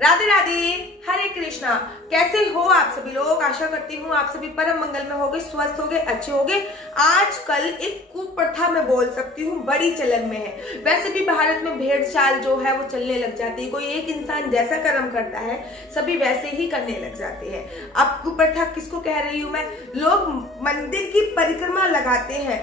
राधे राधे, हरे कृष्णा। कैसे हो आप सभी लोग? आशा करती हूँ आप सभी परम मंगल में होगे, स्वस्थ होगे, अच्छे होगे। आजकल एक कुप्रथा में बोल सकती हूँ बड़ी चलन में है। वैसे भी भारत में भेड़ चाल जो है वो चलने लग जाती है। कोई एक इंसान जैसा कर्म करता है सभी वैसे ही करने लग जाते हैं। अब कुप्रथा किसको कह रही हूँ मैं? लोग मंदिर की परिक्रमा लगाते हैं,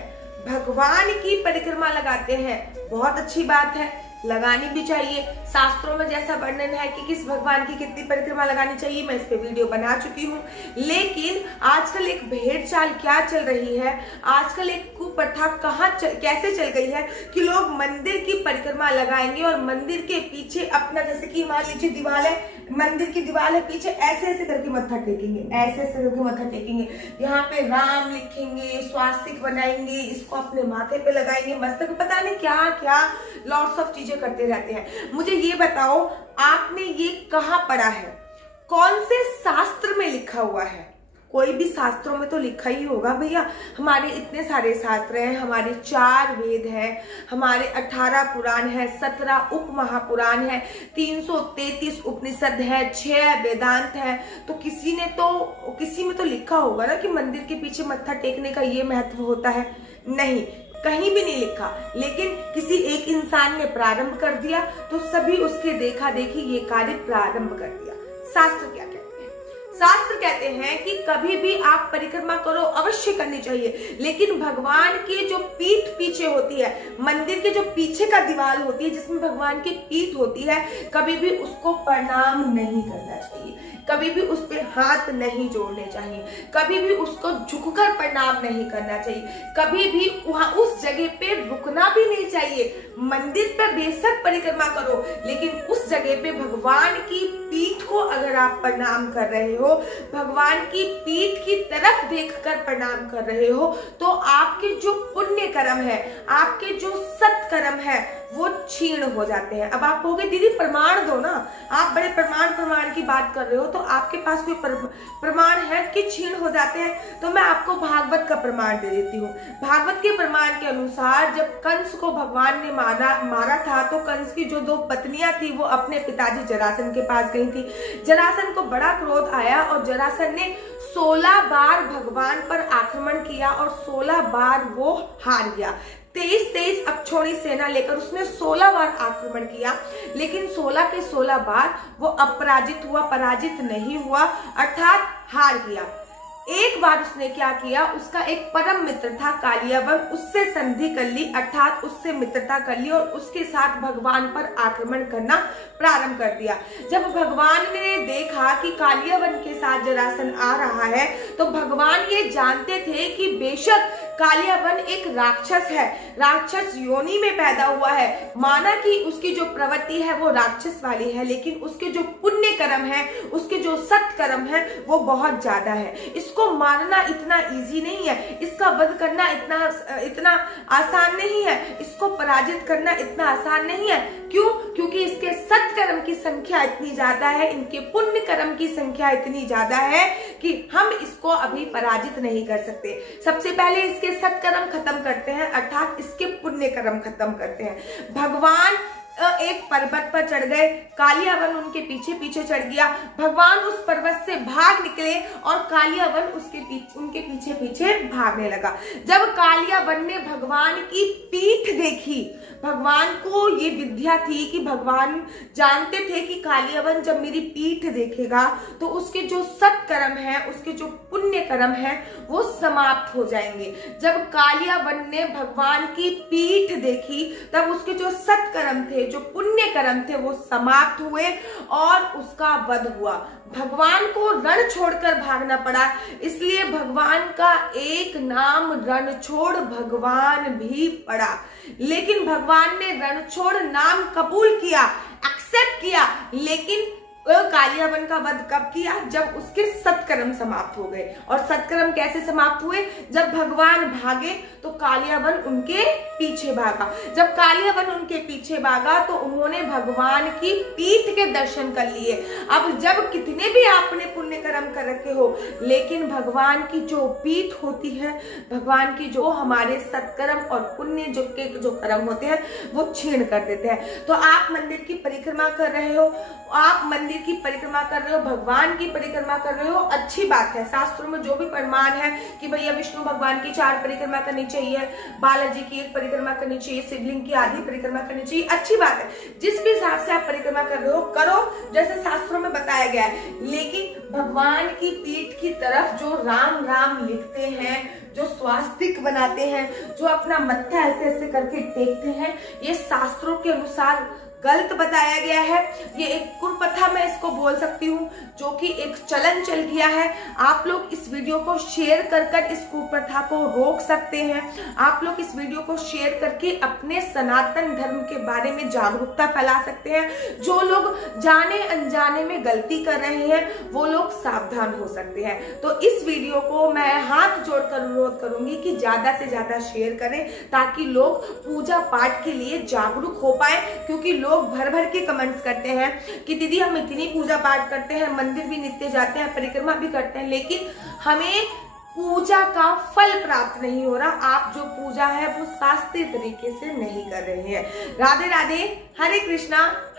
भगवान की परिक्रमा लगाते हैं। बहुत अच्छी बात है, लगानी भी चाहिए। शास्त्रों में जैसा वर्णन है कि किस भगवान की कितनी परिक्रमा लगानी चाहिए, मैं इस पे वीडियो बना चुकी हूँ। लेकिन आजकल एक भेड़ चाल क्या चल रही है, आजकल एक कुप्रथा कैसे चल गई है कि लोग मंदिर की परिक्रमा लगाएंगे और मंदिर के पीछे अपना, जैसे कि मान लीजिए दीवार है, मंदिर की दीवार है, पीछे ऐसे ऐसे करके मत्था टेकेंगे, ऐसे ऐसे करके मत्था टेकेंगे। यहाँ पे राम लिखेंगे, स्वास्तिक बनाएंगे, इसको अपने माथे पे लगाएंगे, मस्तक, पता नहीं क्या क्या लॉट्स ऑफ चीजें करते रहते हैं। मुझे ये बताओ, आपने ये कहाँ पढ़ा है? कौन से शास्त्र में लिखा हुआ है? कोई भी शास्त्रों में तो लिखा ही होगा भैया। हमारे इतने सारे शास्त्र हैं, हमारे 4 वेद हैं, हमारे 18 पुराण है, 17 उप महापुराण है, 333 उपनिषद है, 6 वेदांत है। तो किसी में तो लिखा होगा ना कि मंदिर के पीछे मत्था टेकने का ये महत्व होता है। नहीं, कहीं भी नहीं लिखा। लेकिन किसी एक इंसान ने प्रारंभ कर दिया तो सभी उसके देखा देखी ये कार्य प्रारंभ कर दिया। शास्त्र क्या कहते हैं? शास्त्र कहते हैं कि कभी भी आप परिक्रमा करो, अवश्य करनी चाहिए, लेकिन भगवान की जो पीठ पीछे होती है, मंदिर के जो पीछे का दीवार होती है जिसमें भगवान की पीठ होती है, कभी भी उसको प्रणाम नहीं करना चाहिए, कभी भी उस पे हाथ नहीं जोड़ने चाहिए, कभी भी उसको झुककर प्रणाम नहीं करना चाहिए, कभी भी वहां उस जगह पे रुकना भी नहीं चाहिए। मंदिर पे बेशक परिक्रमा करो, लेकिन उस जगह पे भगवान की पीठ को अगर आप प्रणाम कर रहे हो, भगवान की पीठ की तरफ देखकर प्रणाम कर रहे हो, तो आपके जो पुण्य कर्म है, आपके जो सत्कर्म है, वो क्षीण हो जाते हैं। अब आप कहोगे दीदी प्रमाण दो ना, आप बड़े प्रमाण की बात कर रहे हो, तो आपके पास कोई प्रमाण है कि क्षीण हो जाते हैं? तो मैं आपको भागवत का प्रमाण दे देती हूँ। भागवत के प्रमाण के अनुसार जब कंस को भगवान ने मारा था, तो कंस की जो 2 पत्नियां थी वो अपने पिताजी जरासन के पास गई थी। जरासन को बड़ा क्रोध आया और जरासन ने 16 बार भगवान पर आक्रमण किया और 16 बार वो हार गया। 23 अक्षौणी सेना लेकर उसने 16 बार आक्रमण किया, लेकिन 16 के 16 बार वो अपराजित हुआ, पराजित नहीं हुआ, अर्थात हार गया। एक बार उसने क्या किया, उसका एक परम मित्र था कालियावन, उससे संधि कर ली, अर्थात उससे मित्रता कर ली और उसके साथ भगवान पर आक्रमण करना प्रारंभ कर दिया। जब भगवान ने देखा कि कालियावन के साथ जरासन आ रहा है, तो भगवान ये जानते थे कि बेशक कालियावन एक राक्षस है, राक्षस योनि में पैदा हुआ है, माना कि उसकी जो प्रवृत्ति है वो राक्षस वाली है, लेकिन उसके जो पुण्य कर्म है, उसके जो सत्कर्म है, वो बहुत ज्यादा है। इसको मारना इतना इजी नहीं है, इसका वध करना इतना आसान नहीं है, इसको पराजित करना इतना आसान नहीं है। क्यों? क्योंकि इसके सत्कर्म की संख्या इतनी ज्यादा है, इनके पुण्य कर्म की संख्या इतनी ज्यादा है कि हम इसको अभी पराजित नहीं कर सकते। सबसे पहले इसके सत्कर्म खत्म करते हैं, अर्थात इसके पुण्य कर्म खत्म करते हैं। भगवान एक पर्वत पर चढ़ गए, कालियावन उनके पीछे पीछे चढ़ गया, भगवान उस पर्वत से भाग निकले और कालियावन उनके पीछे पीछे भागने लगा। जब कालियावन ने भगवान की पीठ देखी, भगवान को ये विद्या थी कि भगवान जानते थे कि कालियावन जब मेरी पीठ देखेगा तो उसके जो सत्कर्म है, उसके जो पुण्य कर्म है, वो समाप्त हो जाएंगे। जब कालियावन ने भगवान की पीठ देखी, तब उसके जो सत्कर्म थे, जो पुण्य कर्म थे, वो समाप्त हुए और उसका वध हुआ। भगवान को रण छोड़कर भागना पड़ा, इसलिए भगवान का एक नाम रणछोड़ भगवान भी पड़ा। लेकिन भगवान ने रणछोड़ नाम कबूल किया, एक्सेप्ट किया, लेकिन कालियावन का वध कब किया? जब उसके सत्कर्म समाप्त हो गए। और सत्कर्म कैसे समाप्त हुए? जब भगवान भागे तो कालियावन उनके पीछे भागा। जब कालियावन उनके पीछे भागा तो उन्होंने भगवान की पीठ के दर्शन कर लिए। अब जब कितने भी आपने पुण्य कर्म कर रखे हो, लेकिन भगवान की जो पीठ होती है, भगवान की जो हमारे सत्कर्म और पुण्य जो कर्म होते हैं, वो छीण कर देते हैं। तो आप मंदिर की परिक्रमा कर रहे हो, आप मंदिर मंदिर की परिक्रमा कर रहे हो, भगवान की परिक्रमा कर रहे हो, अच्छी बात है। शास्त्रों में जो भी प्रमाण है कि भैया विष्णु भगवान की 4 परिक्रमा करनी चाहिए, बालाजी की 1 परिक्रमा करनी चाहिए, शिवलिंग की आधी परिक्रमा करनी चाहिए, अच्छी बात है। जिस भी हिसाब से आप परिक्रमा कर रहे हो करो, जैसे शास्त्रों में बताया गया है। लेकिन भगवान की पीठ की तरफ जो राम राम लिखते हैं, जो स्वास्तिक बनाते हैं, जो अपना मत्था ऐसे ऐसे करके टेकते हैं, ये शास्त्रों के अनुसार गलत बताया गया है। ये एक कुप्रथा मैं इसको बोल सकती हूँ, जो कि एक चलन चल गया है। आप लोग इस वीडियो को शेयर कर इस कुप्रथा को रोक सकते हैं। आप लोग इस वीडियो को शेयर करके अपने सनातन धर्म के बारे में जागरूकता फैला सकते हैं। जो लोग जाने अनजाने में गलती कर रहे हैं वो लोग सावधान हो सकते हैं। तो इस वीडियो को मैं हाथ जोड़कर अनुरोध करूंगी कि ज्यादा से ज्यादा शेयर करें, ताकि लोग पूजा पाठ के लिए जागरूक हो पाए। क्योंकि लोग भर भर के कमेंट्स करते हैं कि दीदी हम इतनी पूजा पाठ करते हैं, मंदिर भी नित्य जाते हैं, परिक्रमा भी करते हैं, लेकिन हमें पूजा का फल प्राप्त नहीं हो रहा। आप जो पूजा है वो शास्त्रीय तरीके से नहीं कर रहे हैं। राधे राधे, हरे कृष्णा।